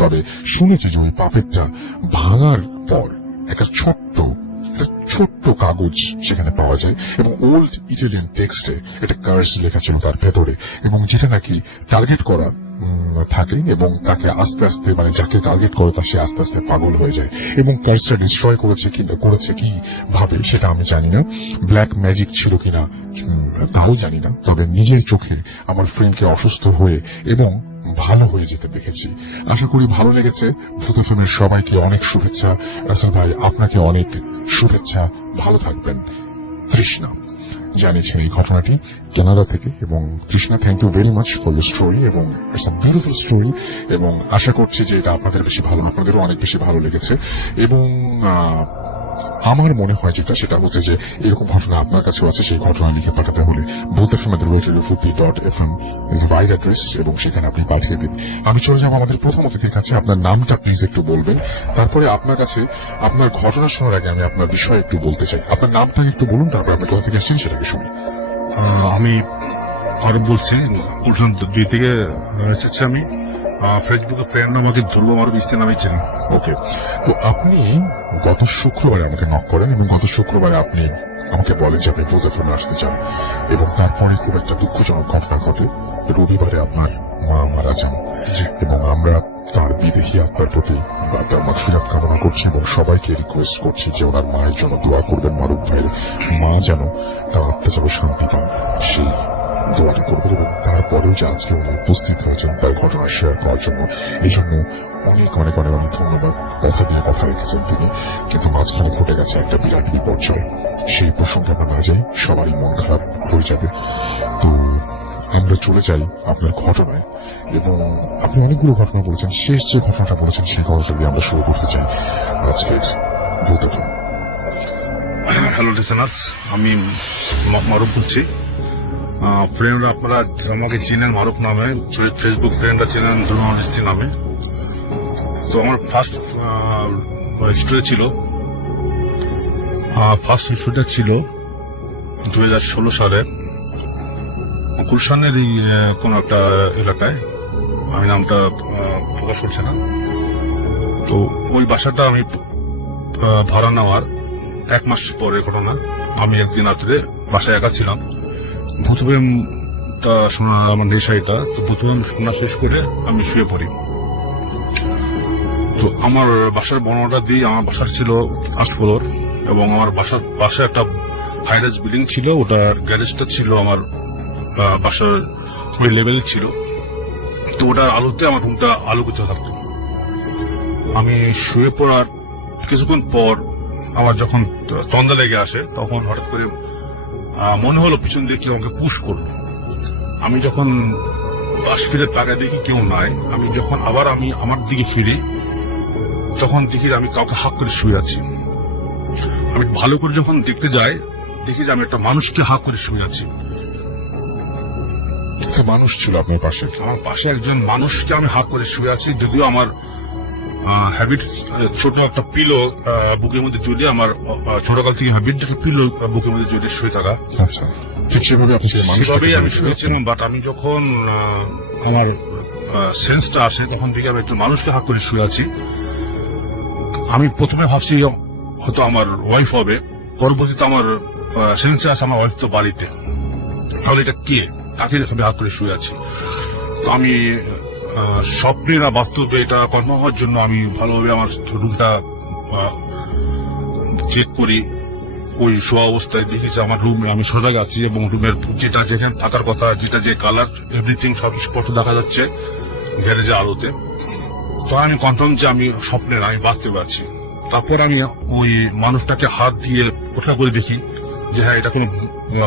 তবে শুনেছি যে ওই পাপেটটা ভাঙার পর একটা ছোট্ট কাগজ সেখানে পাওয়া যায় এবং ওল্ড ইটালিয়ান টেক্সটে একটা কার্স লেখা ছিল তার ভেতরে, এবং যেটা নাকি টার্গেট করা থাকে এবং তাকে আস্তে আস্তে মানে যাকে টার্গেট করে তা সে আস্তে আস্তে পাগল হয়ে যায়। এবং কার্সটা ডিস্ট্রয় করেছে কি ভাবে সেটা আমি জানি না, ব্ল্যাক ম্যাজিক ছিল কিনা তাও জানি না, তবে নিজের চোখে আমার ফ্রেন্ডকে অসুস্থ হয়ে এবং ভালো হয়ে যেতে দেখেছি। আশা করি ভালো লেগেছে। ভূত ফিল্মের সবাইকে অনেক শুভেচ্ছা। রাসেল ভাই আপনাকে অনেক শুভেচ্ছা, ভালো থাকবেন। তৃষ্ণা জানিয়েছেন এই ঘটনাটি কানাডা থেকে, এবং Trishna thank you very much for your story, এবং ইটস আ বিউটিফুল স্টোরি, এবং আশা করছি যে এটা আপনাদেরও অনেক বেশি ভালো লেগেছে। এবং আমার মনে হয় সেটা হচ্ছে যে এরকম ঘটনা আপনার কাছেও আছে, সেই ঘটনা লিখে পাঠাতে হলে bhuteFM@radio50.fm ইজ রাইট অ্যাড্রেস, এবং সেখানে আপনি পাঠিয়ে দিন। আমি চলে যাবো আমাদের প্রথম অতিথির কাছে। আপনার নামটা প্লিজ একটু বলবেন, তারপরে আপনার কাছে আপনার ঘটনা শোনার আগে আমি আপনার বিষয়ে একটু বলতে চাই। আপনার নামটা একটু বলুন, তারপরে আপনি কোথা থেকে আসছেন সেটাকে শুনি। আমি আরো বলছি, দুই থেকে এসেছি আমি। ফেসবুকে ফ্রেন্ড আমাকে ধ্রুব মারুফ ইস্তে নামে চেনে। ওকে, তো আপনি গত শুক্রবারে আমাকে নক করেন, এবং গত শুক্রবারে আপনি আমাকে বলেন যে আপনি ভূত এফএম আসতে চান, এবং তারপরে খুব একটা দুঃখজনক ঘটনা ঘটে। রবিবারে আপনার মা মারা যান, এবং আমরা তার বিদেহী আত্মার প্রতি তার মাগফিরাত কামনা করছি, এবং সবাইকে রিকোয়েস্ট করছি যে ওনার মায়ের জন্য দোয়া করবেন। মারুফ ভাইয়ের মা যেন তার আত্মা যেন শান্তি পান, সেই দোয়াটা করবেন। এবং তারপরেও যে আজকে উনি উপস্থিত হয়েছেন তার ঘটনা শেয়ার করার জন্য, এই জন্য অনেক অনেক অনেক অনেক ধন্যবাদ। কথা দিয়ে কথা রেখেছেন তিনি, কিন্তু মাঝখানে ঘটে গেছে একটা বিরাট বিপর্যয়। সেই প্রসঙ্গে আমরা না যাই, সবারই মন খারাপ হয়ে যাবে। তো আমরা চলে যাই আপনার ঘটনায়, এবং আপনি অনেকগুলো ঘটনা বলেছেন। শেষ যে ঘটনাটা বলেছেন সেই ঘটনাটা দিয়ে আমরা শুরু করতে চাই আজকে ভূত এফএম। হ্যালো লিসেনার্স, আমি মারুফ বলছি। ফ্রেন্ডরা আপনারা আমাকে চিনেন মারুফ নামে, ফেসবুক ফ্রেন্ডরা চিনেন ধ্রুব মারুফ ইস্তে নামে। তো আমার ফার্স্ট স্টোরিটা ছিল 2016 সালে গুলশানের কোন একটা এলাকায়, আমি নামটা প্রকাশ করছি না। তো ওই বাসাটা আমি ভাড়া নেওয়ার 1 মাস পরে ঘটনা। আমি একদিন রাত্রে বাসায় একা ছিলাম, ভূতপ্রেমটা শোনা আমার নেশাইটা। তো ভূতপ্রেম শোনা শেষ করে আমি শুয়ে পড়ি। তো আমার বাসার বর্ণনাটা দিয়ে, আমার বাসার ছিল 1st ফ্লোর, এবং আমার বাসায় একটা হাইরাইজ বিল্ডিং ছিল, ওটার গ্যারেজটা ছিল আমার বাসার ওই লেভেল ছিল। তো ওটার আলোতে আমার রুমটা আলোকিত থাকতো। আমি শুয়ে পড়ার কিছুক্ষণ পর আমার যখন তন্দা লেগে আসে, তখন হঠাৎ করে মনে হলো পিছন দিয়ে কেউ আমাকে পুশ করলো। আমি যখন পাশ ফিরে তাকায় দেখি কেউ নাই। আমি যখন আবার আমার দিকে ফিরি, তখন দেখি আমি কাউকে হাত করে শুয়ে আছি। আমি ভালো করে যখন দেখতে যাই, দেখি যে আমি একটা মানুষকে হাত করে শুয়ে আছি। একটা মানুষ ছিল আপনার পাশে? আমার পাশে একজন মানুষকে আমি হাত করে শুয়ে আছি। যদিও আমার হ্যাবিট ছোট একটা পিলো বুকের মধ্যে জড়িয়ে, আমার ছোটকাল থেকে হ্যাবিট একটা পিলো বুকের মধ্যে জড়িয়ে শুয়ে থাকা। আচ্ছা, ঠিক সেভাবে আমি শুয়েছিলাম। বাট আমি যখন আমার সেন্সটা আসে, তখন থেকে আমি একজন মানুষকে হাত করে শুয়ে আছি। আমি প্রথমে ভাবছি হয়তো আমার ওয়াইফ হবে, পরবর্তীতে আমার সেন্সে আসে আমার ওয়াইফ তো বাড়িতে, তাহলে এটা কে, তাকে আমি হাত করে শুয়ে আছি। তো আমি স্বপ্নে না বাস্তবে এটা কনফার্ম হওয়ার জন্য আমি ভালোভাবে আমার রুমটা চেক করি। ওই শোয়া অবস্থায় দেখি যে আমার রুমে আমি সজাগ আছি, এবং রুমের যেটা যেখানে থাকার কথা, যেটা যে কালার, এভরিথিং সব স্পষ্ট দেখা যাচ্ছে গ্যারেজের আলোতে। তো আমি কনফার্ম যে আমি স্বপ্নে না, আমি বাস্তবে আছি। তারপর আমি ওই মানুষটাকে হাত দিয়ে পরীক্ষা করে দেখি যে হ্যাঁ, এটা কোনো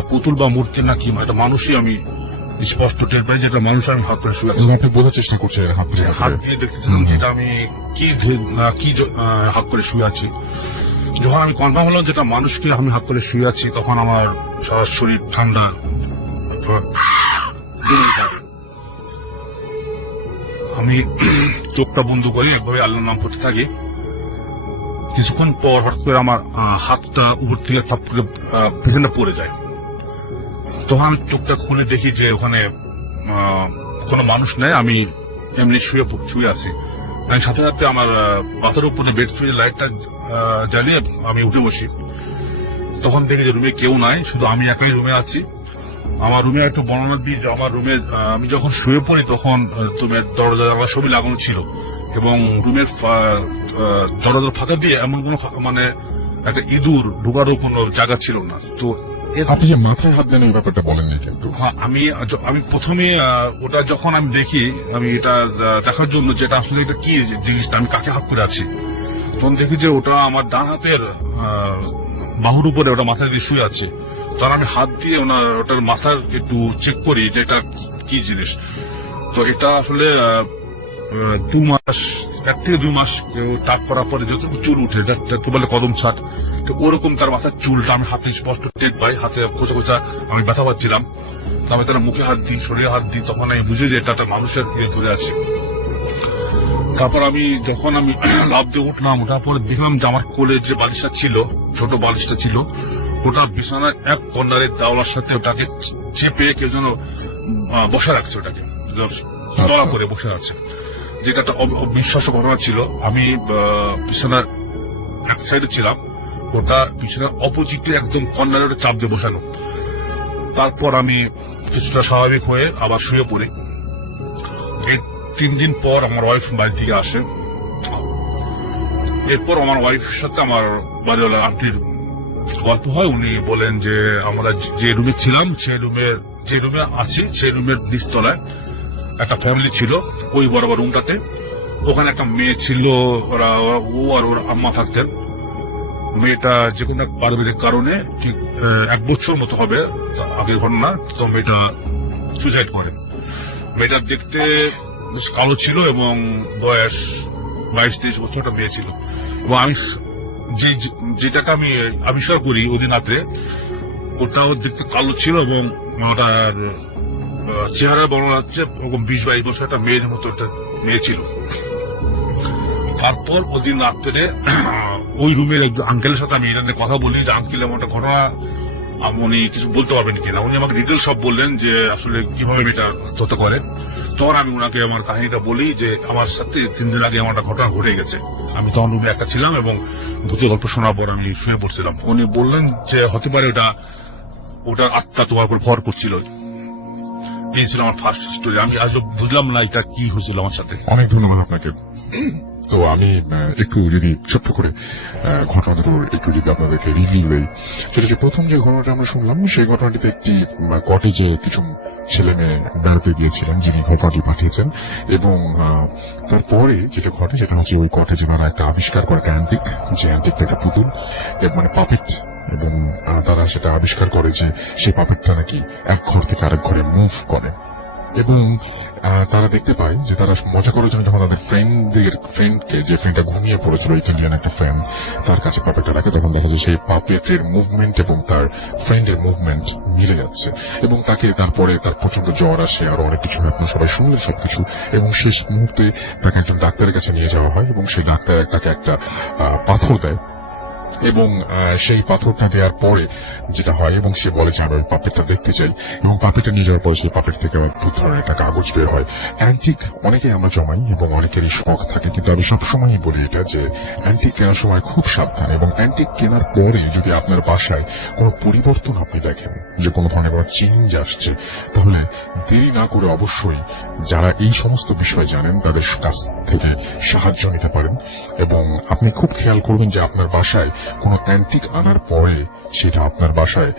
পুতুল বা মূর্তি নাকি এটা মানুষই। আমি স্পষ্ট টের পাই যেটা মানুষ আমি হাত করে শুয়ে আছি। আপনি বোঝার চেষ্টা করছেন হাত দিয়ে দেখতেছিলাম যেটা আমি কি হাত করে শুয়ে আছি। যখন আমি কনফার্ম হলাম যেটা মানুষকে আমি হাত করে শুয়ে আছি, তখন আমার সারা শরীর ঠান্ডা। আমি চোখটা বন্ধ করি, একভাবে আল্লাহর নাম পড়তে থাকি। কিছুক্ষণ পর হঠাৎ করে আমার হাতটা উপর থেকে ঠাপ করে পিছনে পড়ে যায়। তখন আমি চোখটা খুলে দেখি যে ওখানে কোনো মানুষ নেই, আমি এমনি শুয়ে আছি। আমি সাথে সাথে আমার মাথার উপরে বেড ফ্রিজ লাইটটা জ্বালিয়ে আমি উঠে বসি। তখন দেখি যে রুমে কেউ নাই, শুধু আমি একাই রুমে আছি। আমার রুমে একটু বর্ণনা দিই যে আমার রুমে আমি যখন শুয়ে পড়ি তখন রুমের দরজা জানলা সবই লাগানো ছিল, এবং রুমের দরজার ফাঁকা দিয়ে এমন কোনো মানে একটা ইঁদুর ঢোকারও কোনো জায়গা ছিল না। তো আপনি যে মাথায় হাত দেন এই ব্যাপারটা বলেননি কিন্তু। হ্যাঁ, আমি প্রথমে ওটা যখন আমি দেখি, আমি এটা দেখার জন্য যেটা আসলে এটা কি জিনিসটা, আমি কাকে হাত করে আছি, তখন দেখি যে ওটা আমার ডান হাতের বাহুর উপরে ওটা মাথায় দিয়ে শুয়ে আছে। তখন আমি হাত দিয়ে ওটার মাথার একটু চেক করি যে এটা কি জিনিস। তো এটা আসলে 2 মাস, 1 থেকে 2 মাস কেউ টাক করার পরে যতটুকু চুল উঠে যাতে বলে কদম ছাট, তো ওরকম তার মাথার চুলটা আমি হাতে স্পষ্ট টের পাই। হাতে খোঁচা খোঁচা আমি ব্যথা পাচ্ছিলাম। তো আমি তার মুখে হাত দিই, শরীরে হাত দিই, তখন আমি বুঝি যে এটা একটা মানুষের ইয়ে ধরে আছে। তারপর যখন আমি লাফ দিয়ে উঠলাম, ওঠার পরে দেখলাম যে আমার কোলে যে বালিশটা ছিল, ছোট বালিশটা ছিল, ওটা বিছানার এক কর্নারের দেওয়ালের সাথে ওটাকে চেপে কেউ যেন বসে রাখছে, ওটাকে দড়া করে বসে আছে, যেটা একটা অবিশ্বাস্য ঘটনা ছিল। আমি বিছানার এক সাইডে ছিলাম, ওটা বিছানার অপোজিটে একদম কর্নারে ওটা চাপ দিয়ে বসানো। তারপর আমি কিছুটা স্বাভাবিক হয়ে আবার শুয়ে পড়ি। এই 3 দিন পর আমার ওয়াইফ বাড়ি থেকে আসে। এরপর আমার ওয়াইফের সাথে আমার বাড়িওয়ালা আন্টির গল্প হয়। উনি বলেন যে আমরা যে রুমে ছিলাম, যে রুমে আছি সেই রুমের নিচতলায় একটা ফ্যামিলি ছিল, ওই বরাবর রুমটাতে। ওখানে একটা মেয়ে ছিল, ও আর ওর আম্মা থাকতেন। মেয়েটা যে কোনো এক পারিবারিক কারণে ঠিক 1 বছর মতো হবে আগের ঘটনা, তো মেয়েটা সুইসাইড করে। মেয়েটা দেখতে বেশ কালো ছিল এবং বয়স 22-23 বছর একটা মেয়ে ছিল। এবং আমি যেটাকে আমি আবিষ্কার করি ওদিন রাত্রে, ওটাও দেখতে কালো ছিল এবং ওটার চেহারা বর্ণনা হচ্ছে ওরকম 20-22 বছর একটা মেয়ের মতো একটা মেয়ে ছিল। তারপর ওদিন রাত্রে ওই রুমের এক আঙ্কেলের সাথে আমি এটা নিয়ে কথা বলি যে আঙ্কেল এমন একটা ঘটনা, উনি কিছু বলতে পারবেন কিনা। উনি আমাকে ডিটেল সব বললেন যে আসলে কিভাবে এটা হতে করে। তখন আমি ওনাকে আমার কাহিনীটা বলি যে আমার সাথে 3 দিন আগে আমার একটা ঘটনা ঘটে গেছে। আমি তখন রুমে একা ছিলাম এবং ভূতের গল্প শোনার পর আমি শুয়ে পড়ছিলাম। উনি বললেন যে হতে পারে ওটার আত্মা তোমার উপর ভর করছিল। এই ছিল আমার ফার্স্ট স্টোরি। আমি আজও বুঝলাম না এটা কি হয়েছিল আমার সাথে। অনেক ধন্যবাদ আপনাকে। তো আমি একটু যদি ছোট্ট করে ঘটনাটা একটু যদি আপনাদেরকে রিভিউ দেই, সেটা যে প্রথম যে ঘটনাটা আমরা শুনলাম, সেই ঘটনাটিতে একটি কটেজে কিছু ছেলে মেয়ে বেড়াতে গিয়েছিলেন, যিনি ঘটনাটি পাঠিয়েছেন। এবং তারপরে যেটা ঘটে সেটা হচ্ছে ওই কটেজে তারা একটা আবিষ্কার করে একটা অ্যান্টিক, যে অ্যান্টিকটা একটা পুতুল মানে পাপেট। এবং তারা সেটা আবিষ্কার করে যে সেই পাপেটটা নাকি এক ঘর থেকে আরেক ঘরে মুভ করে। এবং তারা দেখতে পায় যে তারা মজা করার জন্য যখন তাদের ফ্রেন্ডকে, যে ফ্রেন্ডটা ঘুমিয়ে পড়েছিল, ইটালিয়ান একটা ফ্রেন্ড, তার কাছে পাপেটটা রাখে, তখন দেখা যায় সেই পাপেটের মুভমেন্ট এবং তার ফ্রেন্ডের মুভমেন্ট মিলে যাচ্ছে। এবং তারপরে তার প্রচন্ড জ্বর আসে, আরো অনেক কিছু, আপনার সবাই শুনলেন সবকিছু। এবং শেষ মুহূর্তে তাকে একজন ডাক্তারের কাছে নিয়ে যাওয়া হয় এবং সেই ডাক্তার তাকে একটা পাথর দেয়। এবং সেই পাথরটা দেওয়ার পরে যেটা হয়, এবং সে বলে যে আমি ওই পাপেটটা দেখতে চাই। এবং পাপেটটা নিয়ে যাওয়ার পরে সেই পাপেট থেকে আবার ধরনের একটা কাগজ বের হয়। অ্যান্টিক অনেকেই আমরা জমাই এবং অনেকেরই শখ থাকে, কিন্তু আমি সবসময়ই বলি এটা যে অ্যান্টিক কেনার সময় খুব সাবধান। এবং অ্যান্টিক কেনার পরে যদি আপনার বাসায় কোনো পরিবর্তন আপনি দেখেন, যে কোনো ধরনের কোনো চেঞ্জ আসছে, তাহলে দেরি না করে অবশ্যই যারা এই সমস্ত বিষয় জানেন তাদের কাছ থেকে সাহায্য নিতে পারেন। এবং আপনি খুব খেয়াল করবেন যে আপনার বাসায় কোনো অ্যান্টিক আনার পরে সেটা আপনার বাসায়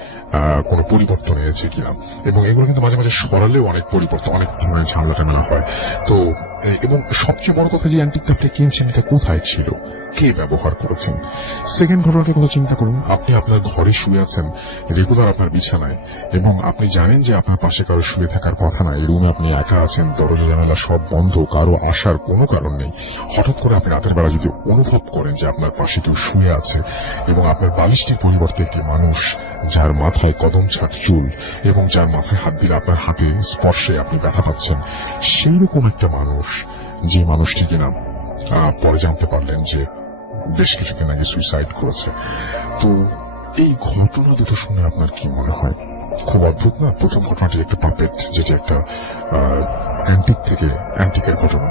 কোনো পরিবর্তন এনেছে কিনা। এবং এগুলো কিন্তু মাঝে মাঝে সরালেও অনেক পরিবর্তন, অনেক ধরনের ঝামেলা টামেলা হয়। তো এবং সবচেয়ে বড় কথা যে অ্যান্টিকটা আপনি কিনছেন এটা কোথায় ছিল, কে ব্যবহার করেছেন। সেকেন্ড ঘটনাটার কথা চিন্তা করুন, আপনি আপনার ঘরে শুয়ে আছেন রেগুলার আপনার বিছানায়, এবং আপনি জানেন যে আপনার পাশে কারো শুয়ে থাকার কথা না, এই রুমে আপনি একা আছেন, দরজা জানালা সব বন্ধ, কারো আসার কোনো কারণ নেই। হঠাৎ করে আপনি রাতের বেলা যদি অনুভব করেন যে আপনার পাশে কেউ শুয়ে আছে এবং আপনার বালিশটির পরিবর্তে একটি মানুষ, যার মাথায় কদম ছাট চুল এবং যার মাথায় হাত দিলে আপনার হাতে স্পর্শে আপনি ব্যথা পাচ্ছেন, সেই রকম একটা মানুষ, যে মানুষটি কিনা পরে জানতে পারলেন যে বেশ কিছুদিন আগে সুইসাইড করেছে। তো এই ঘটনা দুটো শুনে আপনার কি মনে হয়? খুব অদ্ভুত না? প্রথম ঘটনাটি একটা পাপেট, যেটা একটা অ্যান্টিকের ঘটনা।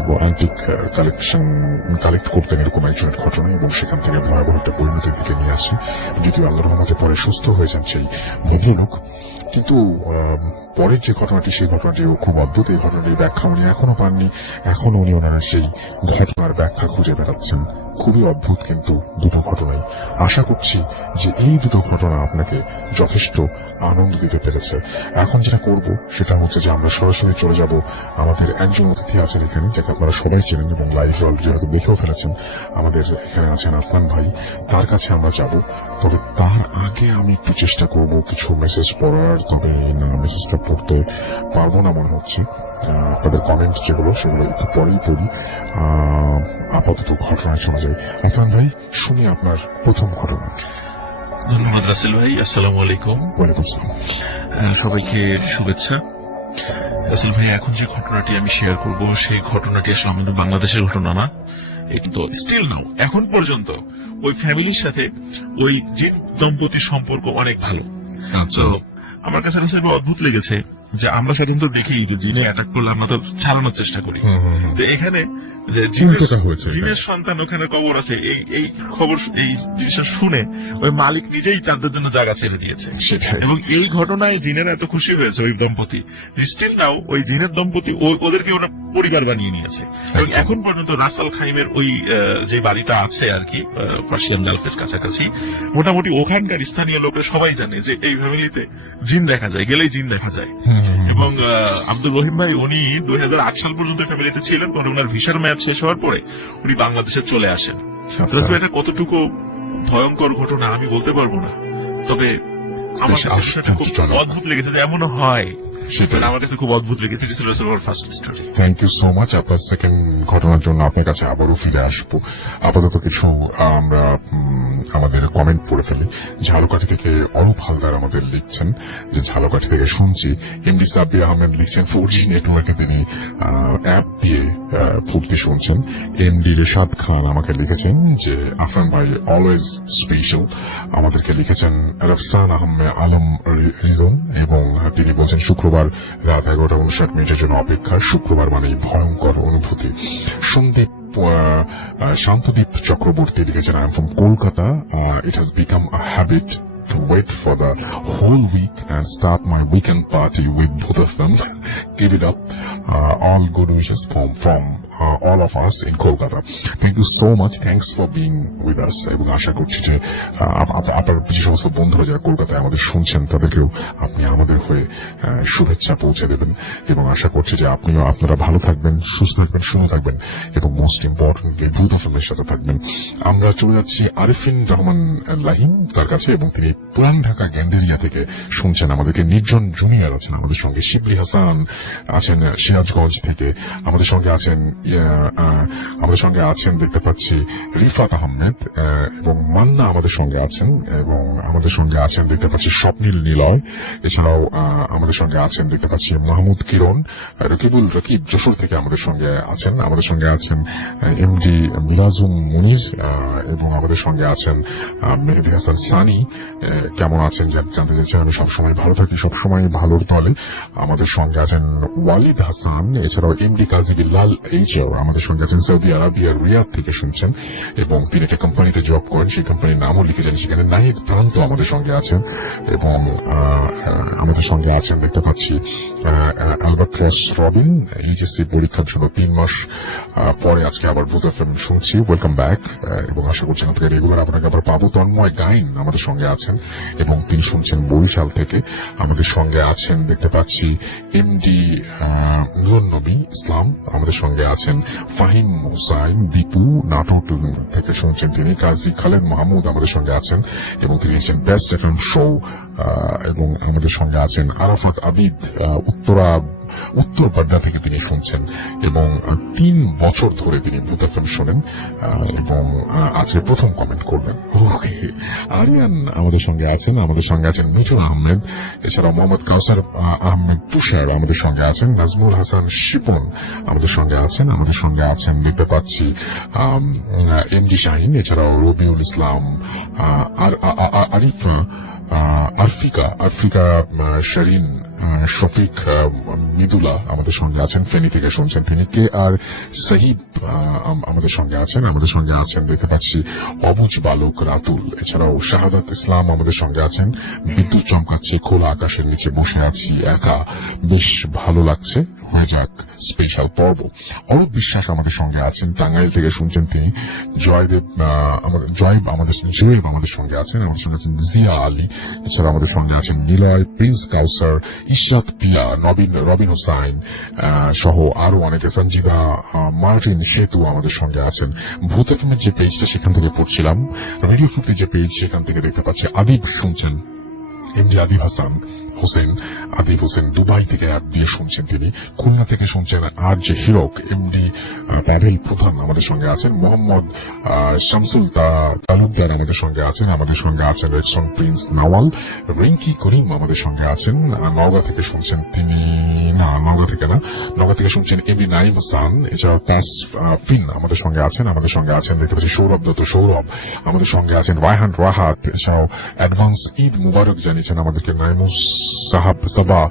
এবং অ্যান্টিক কালেক্ট করতেন এরকম একজনের ঘটনা, এবং সেখান থেকে ভয়াবহ একটা পরিণতির দিকে নিয়ে আসে। যদিও আল্লাহর রহমতে পরে সুস্থ হয়েছেন সেই ভদ্রলোক, কিন্তু পরের যে ঘটনাটি সেই ঘটনাটিও খুব অদ্ভুত। এই ঘটনাটির ব্যাখ্যা উনি এখনো পাননি, এখনো উনি ওনারা সেই ঘটনার ব্যাখ্যা খুঁজে বেড়াচ্ছেন। খুবই অদ্ভুত কিন্তু দুটো ঘটনাই। আশা করছি যে এই দুটো ঘটনা আপনাকে যথেষ্ট আনন্দ দিতে পেরেছে। এখন যেটা করব সেটা হচ্ছে যে আমরা সরাসরি চলে যাব, আমাদের একজন অতিথি আছেন এখানে যাকে আপনারা সবাই চেনেন এবং লাইভে অলরেডি হয়তো দেখেও ফেলেছেন। আমাদের এখানে আছেন আফনান ভাই, তার কাছে আমরা যাব। তবে তার আগে আমি একটু চেষ্টা করব কিছু মেসেজ পড়ার, তবে না, মেসেজটা পড়তে পারবো না মনে হচ্ছে। আপনাদের কমেন্ট যেগুলো সেগুলো একটু পরেই পড়ি। আপাতত ঘটনায় শোনা যায়। আফনান ভাই, শুনি আপনার প্রথম ঘটনা। ধন্যবাদ রাসেল ভাই। আসসালামু আলাইকুম। ওয়ালাইকুম আসসালাম। সবাইকে শুভেচ্ছা। রাসেল ভাই, এখন যে ঘটনাটি আমি শেয়ার করব সেই ঘটনাটি আসলে আমাদের বাংলাদেশের ঘটনা না, কিন্তু স্টিল নাও এখন পর্যন্ত ওই ফ্যামিলির সাথে ওই জিন দম্পতির সম্পর্ক অনেক ভালো। তো আমার কাছে রাসেল ভাই অদ্ভুত লেগেছে যে আমরা সাধারণত দেখি যে জিনে অ্যাটাক করলে আমরা তো ছাড়ানোর চেষ্টা করি, তো এখানে যে জিনের সন্তান ওখানে কবর আছে, এই খবর, এই জিনিসটা শুনে ওই মালিক নিজেই তাদের জন্য জায়গা ছেড়ে দিয়েছে। এবং এই ঘটনায় জিনেরা এত খুশি হয়েছে ওই দম্পতি, স্টিল নাও ওই জিনের দম্পতি ওদেরকে ওরা পরিবার বানিয়ে নিয়েছে। এবং এখন পর্যন্ত রাসাল খাইমের ওই যে বাড়িটা আছে আর কি পার্সিয়ান গালফের কাছাকাছি, মোটামুটি ওখানকার স্থানীয় লোকেরা সবাই জানে যে এই ফ্যামিলিতে জিন দেখা যায়, গেলেই জিন দেখা যায়। এবং আব্দুল রহিম ভাই উনি 2008 সাল পর্যন্ত ফ্যামিলিতে ছিলেন, পরে ওনার ভিসার মেয়াদ শেষ হওয়ার পরে উনি বাংলাদেশে চলে আসেন। এটা কতটুকু ভয়ঙ্কর ঘটনা আমি বলতে পারবো না, তবে আমার কাছে খুব অদ্ভুত লেগেছে যে এমনও হয়। সেটা আমার কাছে খুব অদ্ভুত লেগেছে। First story. Thank you so much. আপনার সেকেন্ড ঘটনার জন্য আপনার কাছে আবারও ফিরে আসবো। আপাতত কিছু আমরা আমাদের কমেন্ট পড়ে ফেলি। ঝালকাঠি থেকে অরূপ হালদার আমাদের লিখছেন যে ঝালকাঠি থেকে শুনছি। এমডি সাব্বির আহমেদ লিখছেন 4G নেটওয়ার্কে তিনি অ্যাপ দিয়ে ফুর্তি শুনছেন। এমডি রেশাদ খান আমাকে লিখেছেন যে আফরান ভাই অলওয়েজ স্পেশাল। আমাদেরকে লিখেছেন রফসান আহমেদ আলম রিজন, এবং তিনি বলছেন শুক্রবার রাত 11:59 জন্য অপেক্ষা। শুক্রবার মানে ভয়ঙ্কর অনুভূতি। সন্দীপ শান্তদীপ চক্রবর্তী লিখেছেন I am from Kolkata. It has become a habit to wait for the whole week and start my weekend party with both of them. Give it up. All good wishes from all of us in Kolkata. Thank you so much. Thanks for being with us. এবং আশা করছি যে আপনার যে সমস্ত বন্ধুরা যারা কলকাতায় আমাদের শুনছেন তাদেরকেও আপনি আমাদের হয়ে শুভেচ্ছা পৌঁছে দেবেন, এবং আশা করছি যে আপনারা ভালো থাকবেন, সুস্থ থাকবেন, সুন্দর থাকবেন, এবং মোস্ট ইম্পর্টেন্টলি ভূত ফিল্মের সাথে থাকবেন। আমরা চলে যাচ্ছি আরিফিন রহমান লাহিম তার কাছে, এবং তিনি পুরান ঢাকা গ্যান্ডেরিয়া থেকে শুনছেন আমাদেরকে। নির্জন জুনিয়র আছেন আমাদের সঙ্গে, শিবলি হাসান আছেন সিরাজগঞ্জ থেকে আমাদের সঙ্গে আছেন দেখতে পাচ্ছি রিফাত আহমেদ, এবং মান্না আমাদের সঙ্গে আছেন, এবং আমাদের সঙ্গে আছেন দেখতে পাচ্ছি স্বপ্নীল নিলয়। এছাড়াও আমাদের সঙ্গে আছেন দেখতে পাচ্ছি মাহমুদ কিরণ, রকিব যশোর থেকে আমাদের সঙ্গে আছেন। আমাদের সঙ্গে আছেন এমডি মিলাজুম মুনিজ, এবং আমাদের সঙ্গে আছেন মেহেদি হাসান সানি। কেমন আছেন জানতে চাইছেন। আমি সবসময় ভালো থাকি, সবসময় ভালোর দলে। আমাদের সঙ্গে আছেন ওয়ালিদ হাসান, এছাড়াও এমডি কাজী বিল্লাল এইচআর আমাদের সঙ্গে আছেন সৌদি আরবিয়ার রিয়াদ থেকে শুনছেন, এবং তিনি একটা কোম্পানিতে জব করেন, সেই কোম্পানির নামও লিখেছেন সেখানে। নাহিদ প্রান্ত আমাদের সঙ্গে আছেন, এবং আমাদের সঙ্গে আছেন দেখতে পাচ্ছি অ্যালবার্ট্রাস রবিন। এইচএসসি পরীক্ষার জন্য 3 মাস পরে আজকে আবার ভূত এফএম শুনছি। ওয়েলকাম ব্যাক, এবং আশা করছি আপনাকে রেগুলার আপনাকে আবার পাবো। তন্ময় গাইন আমাদের সঙ্গে আছেন, এবং তিনি শুনছেন বরিশাল থেকে। আমাদের সঙ্গে আছেন দেখতে পাচ্ছি এমডি নুরুন নবী ইসলাম, আমাদের সঙ্গে আছেন ফাহিম হুসাইন দীপু নাটক থেকে শুনছেন তিনি। কাজী খালেদ মাহমুদ আমাদের সঙ্গে আছেন, এবং তিনি হচ্ছেন বেস্ট এফএম শো। এবং আমাদের সঙ্গে আছেন আরাফাত আবিদ উত্তর বাড্ডা থেকে তিনি শুনছেন, এবং 3 বছর ধরে তিনি ভূত এফএম শোনেন, এবং আজকে প্রথম কমেন্ট করবেন। ওকে, আরিয়ান আমাদের সঙ্গে আছেন মিঠুন আহমেদ, এছাড়াও মোহাম্মদ কাউসার আহমেদ তুষার আমাদের সঙ্গে আছেন। নাজমুল হাসান শিপন আমাদের সঙ্গে আছেন দেখতে পাচ্ছি এমডি শাহিন, এছাড়াও রবিউল ইসলাম, আরফিকা শারিন শফিক মৃদুলা আমাদের সঙ্গে আছেন, ফেনী থেকে শুনছেন তিনি। কে আর সাহিব আমাদের সঙ্গে আছেন দেখতে পাচ্ছি। অবুজ বালক রাতুল, এছাড়াও শাহাদাত ইসলাম আমাদের সঙ্গে আছেন। বিদ্যুৎ চমকাচ্ছে, খোলা আকাশের নিচে বসে আছি একা, বেশ ভালো লাগছে, হয়ে যাক স্পেশাল পর্ব। অরূপ বিশ্বাস আমাদের সঙ্গে আছেন, টাঙ্গাইল থেকে শুনছেন তিনি। জয়দেব জয়েব আমাদের সঙ্গে আছেন। জিয়া আলী, এছাড়া আমাদের সঙ্গে আছেন নিলয়, প্রিন্স কাউসার, ইশরাত পিয়া, রবিন হোসাইন সহ আরো অনেকে, সঞ্জিদা, মার্টিন সেতু আমাদের সঙ্গে আছেন। ভূত এফএমের যে পেজটা সেখান থেকে পড়ছিলাম, রেডিও ফুর্তি যে পেজ সেখান থেকে দেখতে পাচ্ছি আদিব শুনছেন, এমডি আদিব হোসেন দুবাই থেকে অ্যাপ দিয়ে শুনছেন তিনি। খুলনা থেকে শুনছেন আর যে হিরক, এমডি প্যাভেল প্রধান আমাদের সঙ্গে আছেন। মোহাম্মদ শামসুল তালুকদার আমাদের সঙ্গে আছেন রেকসন প্রিন্স নাওয়াল, রিঙ্কি করিম আমাদের সঙ্গে আছেন। নওগাঁ থেকে শুনছেন তিনি, নওগাঁ থেকে শুনছেন এমডি নাইম হাসান, এছাড়াও তাসফিন আমাদের সঙ্গে আছেন দেখতে পাচ্ছি। সৌরভ দত্ত আমাদের সঙ্গে আছেন। রায়হান রাহাত, এছাড়াও অ্যাডভান্স ঈদ মুবারক জানিয়েছেন আমাদেরকে। নাইমুস সাবা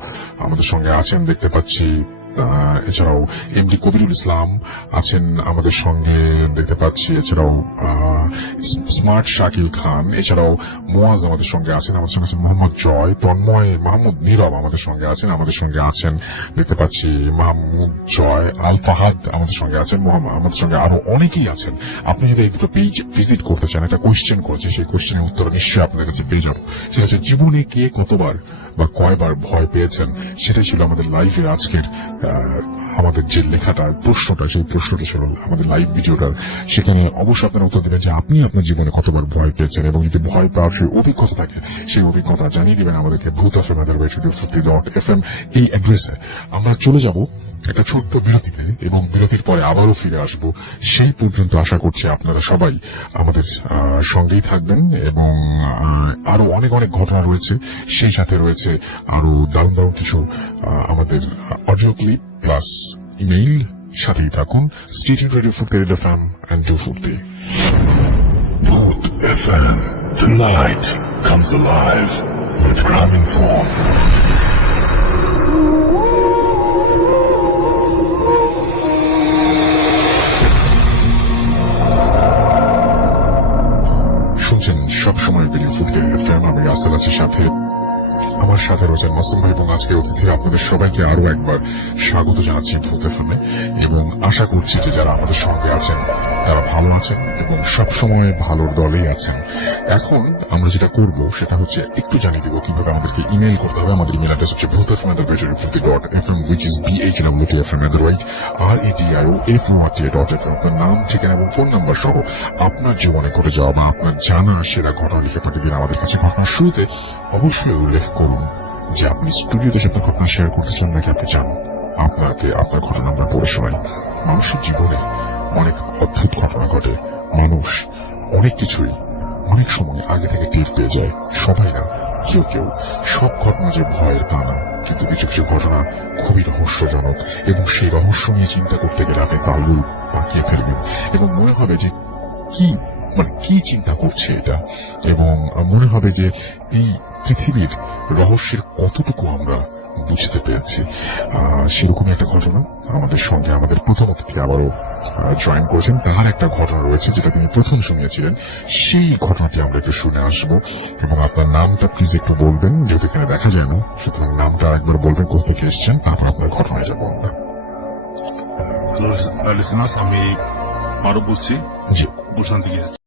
আমাদের সঙ্গে আছেন দেখতে পাচ্ছি। এছাড়াও এমডি কবিরুল ইসলাম আছেন আমাদের সঙ্গে দেখতে পাচ্ছি। এছাড়াও স্মার্ট শাকিল খান, এছাড়াও মোয়াজ আমাদের সঙ্গে আছেন। মোহাম্মদ জয়, তন্ময়, মাহমুদ নীরব আমাদের সঙ্গে আছেন দেখতে পাচ্ছি। মাহমুদ জয়, আল ফাহাদ আমাদের সঙ্গে আছেন। আমাদের সঙ্গে আরো অনেকেই আছেন। আপনি যদি এই দুটো পেজ ভিজিট করতে চান, একটা কোয়েশ্চেন করেছে, সেই কোয়েশ্চেনের উত্তর নিশ্চয়ই আপনার কাছে পেয়ে যাবো। সেটা হচ্ছে জীবনে কে কতবার বা কয়বার ভয় পেয়েছেন, সেটাই ছিল আমাদের লাইভের আজকের আমাদের যে লেখাটা, প্রশ্নটা, সেই প্রশ্নটা ছিল আমাদের লাইভ ভিডিওটার। সেখানে অবশ্যই আপনারা উত্তর দেবেন যে আপনি আপনার জীবনে কতবার ভয় পেয়েছেন, এবং যদি ভয় পাওয়ার সেই অভিজ্ঞতা থাকে, সেই অভিজ্ঞতা জানিয়ে দিবেন আমাদেরকে ভূত@FM এই অ্যাড্রেসে। আমরা চলে যাব একটা ছোট্ট বিরতিতে, এবং বিরতির পরে আবারও ফিরে আসব। সেই পর্যন্ত আশা করছি আপনারা সবাই আমাদের সঙ্গেই থাকবেন, এবং আরো অনেক ঘটনা রয়েছে, সেই সাথে রয়েছে আরো দারুণ কিছু আমাদের অডিও ক্লিপ প্লাস ইমেইল। সাথেই থাকুন, স্টে টিউনড রেডিও ফুর্তি, রেডিও এফএম এন্ড ডু ফুর্তি। Voot FM, tonight comes alive with Ramin Form. শুনছেন সবসময় রেডিও ফুর্তি, রেডিও এফএম। আমি রাসেল আছি সাথে, আমার সাথে রয়েছেন মাসুম ভাই, এবং আজকে অতিথি আপনাদের সবাইকে আরো একবার স্বাগত জানাচ্ছি ভূত এফএমে, এবং আশা করছি যে যারা আমাদের সঙ্গে আছেন তারা ভালো আছেন এবং সবসময় ভালোর দলেই আছেন। এখন আমরা যেটা করব সেটা হচ্ছে একটু জানিয়ে দিব কিভাবে আমাদেরকে ইমেল করতে হবে। আমাদের ইমেল অ্যাড্রেস হচ্ছে bhutfm@radiofurti.fm, which is bhwtfm@radiofuati.fm। আপনার নাম, ঠিকানা এবং ফোন নাম্বার সহ আপনার জীবনে ঘটে যাওয়া বা আপনার জানা সেরা ঘটনা লিখে পাঠিয়ে দিন আমাদের কাছে। ঘটনার শুরুতে অবশ্যই উল্লেখ করুন যে আপনি স্টুডিওতে আপনার ঘটনা শেয়ার করতে চান নাকি আপনি চান আপনাকে আপনার ঘটনা আমরা পড়ে শোনাই। মানুষের জীবনে অনেক অদ্ভুত ঘটনা ঘটে। মানুষ অনেক কিছুই অনেক সময় আগে থেকে টের পেয়ে যায়। সবাই না, কেউ সব ঘটনা যে ভয়ের তা না, কিন্তু কিছু ঘটনা খুবই রহস্যজনক, এবং সেই রহস্য নিয়ে চিন্তা করতে গেলে আপনি তালুল পাকিয়ে ফেলবেন, এবং মনে হবে যে কি চিন্তা করছে এটা, এবং মনে হবে যে এই পৃথিবীর রহস্যের কতটুকু আমরা বুঝতে পেরেছি। সেরকমই একটা ঘটনা আমাদের সঙ্গে আমাদের প্রথম অতিথি আবারও জয়েন করেছেন। তার একটা ঘটনা রয়েছে যেটা তিনি প্রথম শুনিয়েছিলেন, সেই ঘটনাটি আমরা একটু শুনে আসবো। এবং আপনার নামটা প্লিজ একটু বলবেন, যেহেতু এখানে দেখা যায় না, সুতরাং নামটা একবার বলবেন, কোথা থেকে এসেছেন, তারপর আপনার ঘটনায় যাবো আমরা। হ্যালো লিসেনার্স, আমি মারুফ বলছি, জি, গুলশান থেকে এসেছি।